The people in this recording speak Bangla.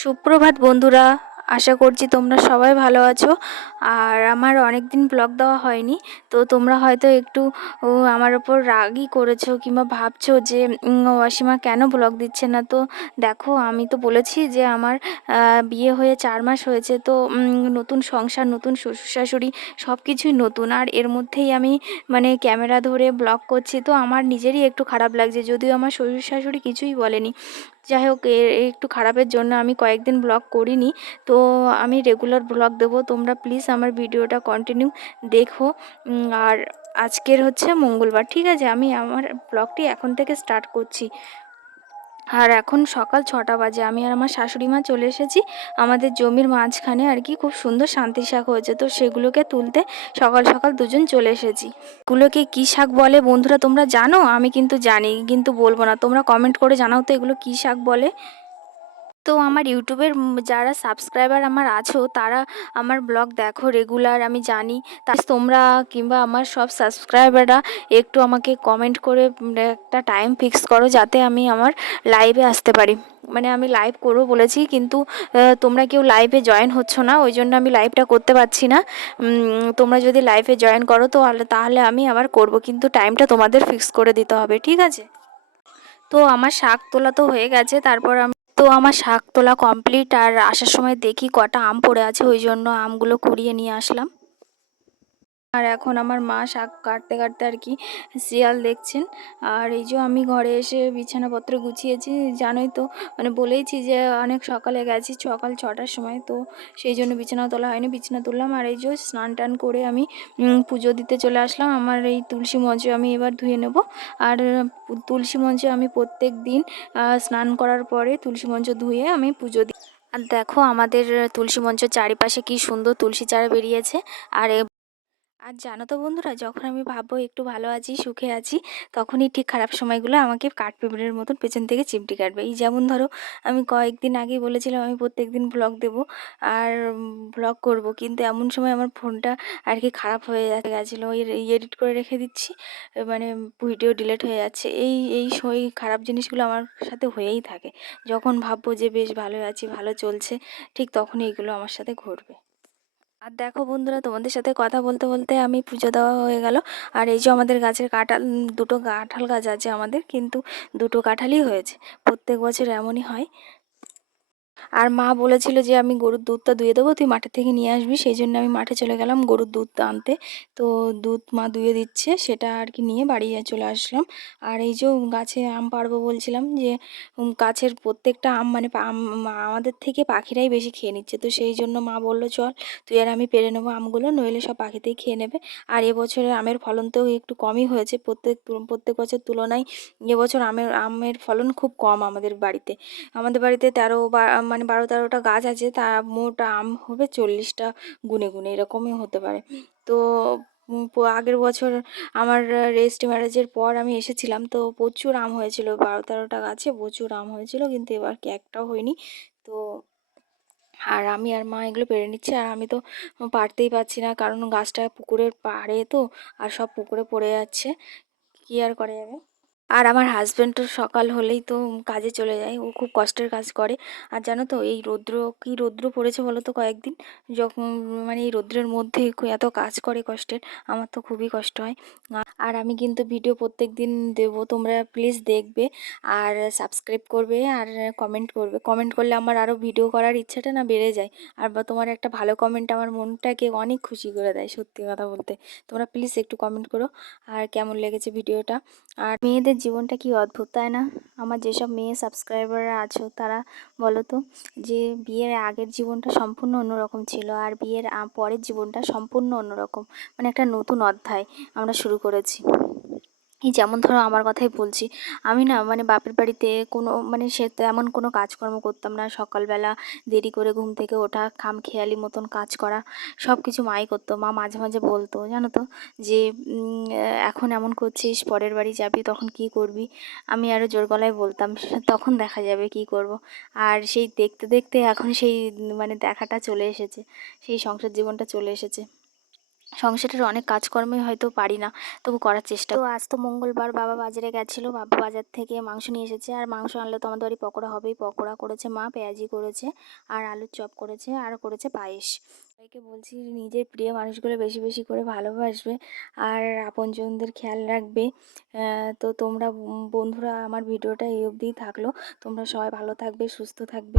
সুপ্রভাত বন্ধুরা, আশা করছি তোমরা সবাই ভালো আছো। আর আমার অনেক দিন ব্লগ দেওয়া হয়নি, তো তোমরা হয়তো একটু আমার ওপর রাগই করেছ কিংবা ভাবছ যে অসীমা কেন ব্লগ দিচ্ছে না? তো দেখো, আমি তো বলেছি যে আমার বিয়ে হয়ে চার মাস হয়েছে, তো নতুন সংসার, নতুন শ্বশুর শাশুড়ি সব কিছুই নতুন। আর এর মধ্যেই আমি মানে ক্যামেরা ধরে ব্লগ করছি, তো আমার নিজেরই একটু খারাপ লাগছে, যদিও আমার শ্বশুর শাশুড়ি কিছুই বলেনি। যাই হোক একটু খারাপের জন্য আমি কয়েকদিন ব্লগ করিনি। তো আমি রেগুলার ব্লগ দেবো। তোমরা প্লিজ আমার ভিডিওটা কন্টিনিউ দেখো। আর আজকের হচ্ছে মঙ্গলবার। ঠিক আছে, আমি আমার ব্লগটি এখন থেকে স্টার্ট করছি। আর এখন সকাল ছটা বাজে। আমি আর আমার শাশুড়ি মা চলে এসেছি। আমাদের জমির মাঝখানে আর কি খুব সুন্দর শান্তি শাক হয়েছে। তো সেগুলোকে তুলতে সকাল সকাল দুজন চলে এসেছি। এগুলোকে কী শাক বলে বন্ধুরা তোমরা জানো? আমি কিন্তু জানি, কিন্তু বলব না। তোমরা কমেন্ট করে জানাও তো এগুলো কী শাক বলে। তো আমার ইউটিউবের যারা সাবস্ক্রাইবার আমার আছো, তারা আমার ব্লগ দেখো রেগুলার, আমি জানি। তা তোমরা কিংবা আমার সব সাবস্ক্রাইবাররা একটু আমাকে কমেন্ট করে একটা টাইম ফিক্স করো যাতে আমি আমার লাইভে আসতে পারি। মানে আমি লাইভ করব বলেছি, কিন্তু তোমরা কেউ লাইভে জয়েন হচ্ছ না, ওই জন্য আমি লাইভটা করতে পারছি না। তোমরা যদি লাইভে জয়েন করো, তো তাহলে আমি আবার করব, কিন্তু টাইমটা তোমাদের ফিক্স করে দিতে হবে, ঠিক আছে? তো আমার শাক তোলা তো হয়ে গেছে, তারপর আমি তো আমার শাক তোলা কমপ্লিট আর আসার সময় দেখি কটা আম পড়ে আছে, ওই জন্য আমগুলো কুড়িয়ে নিয়ে আসলাম। আর এখন আমার মা শাক কাটতে কাটতে আর কি সিরিয়াল দেখছেন। আর এই যে আমি ঘরে এসে বিছানাপত্র গুছিয়েছি, জানোই তো মানে বলেইছি যে অনেক সকালে গেছি, সকাল ছটার সময়, তো সেই জন্য বিছানা তোলা হয়নি। বিছানা তুললাম আর এই যে স্নান টান করে আমি পুজো দিতে চলে আসলাম। আমার এই তুলসী মঞ্চ আমি এবার ধুয়ে নেব। আর তুলসী মঞ্চে আমি প্রত্যেক দিন স্নান করার পরে তুলসী মঞ্চ ধুয়ে আমি পুজো দিই আর দেখো আমাদের তুলসী মঞ্চের চারিপাশে কি সুন্দর তুলসী চারা বেরিয়েছে। আর আর জানো তো বন্ধুরা, যখন আমি ভাববো একটু ভালো আছি, সুখে আছি, তখনই ঠিক খারাপ সময়গুলো আমাকে কাঠ কাঠপিঁপড়ের মতন পেছন থেকে চিমটি কাটবে। এই যেমন ধরো, আমি কয়েকদিন আগেই বলেছিলাম আমি প্রত্যেকদিন ব্লগ দেবো আর ব্লগ করব, কিন্তু এমন সময় আমার ফোনটা আর কি খারাপ হয়ে যাচ্ছে, গেছিল এডিট করে রেখে দিচ্ছি মানে ভিডিও ডিলেট হয়ে যাচ্ছে। এই এই সই খারাপ জিনিসগুলো আমার সাথে হয়েই থাকে। যখন ভাববো যে বেশ ভালো আছি, ভালো চলছে, ঠিক তখনই এইগুলো আমার সাথে ঘটবে। আর দেখো বন্ধুরা, তোমাদের সাথে কথা বলতে বলতে আমি পুজো দেওয়া হয়ে গেল। আর এই যে আমাদের গাছের কাঁঠাল দুটো কাঁঠাল গাছ আছে আমাদের, কিন্তু দুটো কাঁঠালই হয়েছে। প্রত্যেক বছর এমনই হয় আর মা বলেছিল যে, আমি গরুর দুধটা দুয়ে দেবো, তুই মাঠের থেকে নিয়ে আসবি। সেই জন্য আমি মাঠে চলে গেলাম গরুর দুধ আনতে। তো দুধ মা দুয়ে দিচ্ছে, সেটা আর কি নিয়ে বাড়ি চলে আসলাম। আর এই যে গাছে আম পাড়বো বলছিলাম যে গাছের প্রত্যেকটা আম মানে আমাদের থেকে পাখিরাই বেশি খেয়ে নিচ্ছে। তো সেই জন্য মা বলল, চল, তুই আর আমি পেরে নেব আমগুলো, নইলে সব পাখিতেই খেয়ে নেবে। আর এবছরের আমের ফলন তো একটু কমই হয়েছে প্রত্যেক প্রত্যেক বছর তুলনায়। এবছর আমের আমের ফলন খুব কম আমাদের বাড়িতে। আমাদের বাড়িতে তেরো বা মানে বারো তেরোটা গাছ আছে তা মোট আম হবে চল্লিশটা গুনে গুনে, এরকমই হতে পারে। তো আগের বছর আমার রেজিস্ট্রি ম্যারেজের পর আমি এসেছিলাম, তো প্রচুর আম হয়েছিল বারো তেরোটা গাছে প্রচুর আম হয়েছিল, কিন্তু এবার কি একটাও হয়নি। তো, আর আমি আর মা এগুলো পেরে নিচ্ছি, আর আমি তো পারতেই পারছি না, কারণ গাছটা পুকুরের পাড়ে তো, আর সব পুকুরে পড়ে যাচ্ছে, কি আর করা যাবে? আর আমার হাজব্যান্ড তো সকাল হলেই তো কাজে চলে যায়, ও খুব কষ্টের কাজ করে। আর জানো তো, এই রৌদ্র, কি রৌদ্র পড়েছে বলো তো কয়েকদিন? যখন মানে এই রৌদ্রের মধ্যে এত কাজ করে কষ্টের, আমার তো খুবই কষ্ট হয়। আর আমি কিন্তু ভিডিও প্রত্যেক দিন দেবো, তোমরা প্লিজ দেখবে আর সাবস্ক্রাইব করবে আর কমেন্ট করবে। কমেন্ট করলে আমার আরও ভিডিও করার ইচ্ছাটা না বেড়ে যায়। আর বা তোমার একটা ভালো কমেন্ট আমার মনটাকে অনেক খুশি করে দেয়, সত্যি কথা বলতে। তোমরা প্লিজ একটু কমেন্ট করো আর কেমন লেগেছে ভিডিওটা আর মেয়েদের জীবনটা কি অদ্ভুত, তাই না? আমার যেসব মেয়ে সাবস্ক্রাইবাররা আছো, তারা বলো তো যে বিয়ের আগের জীবনটা সম্পূর্ণ অন্যরকম ছিল আর বিয়ের পরের জীবনটা সম্পূর্ণ অন্যরকম। মানে একটা নতুন অধ্যায় আমরা শুরু করেছি। এই যেমন ধরো আমার কথাই বলছি, আমি না মানে বাপের বাড়িতে কোনো মানে সে তেমন কোনো কাজকর্ম করতাম না। সকালবেলা দেরি করে ঘুম থেকে ওঠা খাম খেয়ালি মতন কাজ করা সব কিছু মাই করতো। মা মাঝে মাঝে বলতো, জানো তো, যে এখন এমন করছিস, পরের বাড়ি যাবি, তখন কি করবি? আমি আরও জোর গলায় বলতাম, তখন দেখা যাবে কি করব? আর সেই দেখতে দেখতে এখন সেই মানে দেখাটা চলে এসেছে, সেই সংসার জীবনটা চলে এসেছে। সংসারের অনেক কাজকর্মই হয়তো পারি না, তবু করার চেষ্টা তো আজ তো মঙ্গলবার বাবা বাজারে গেছিল, বাবা বাজার থেকে মাংস নিয়ে এসেছে, আর মাংস আনলে তো আমাদের বাড়ি পকোড়া হবেই, পকোড়া করেছে মা, পেঁয়াজি করেছে, আর আলুর চপ করেছে, আর করেছে পায়েস। সবাইকে বলছি নিজের প্রিয় মানুষগুলো বেশি বেশি করে ভালোবাসবে, আর আপনজনদের খেয়াল রাখবে। তো তোমরা বন্ধুরা, আমার ভিডিওটা এই অবধিই থাকল, তোমরা সবাই ভালো থাকবে, সুস্থ থাকবে।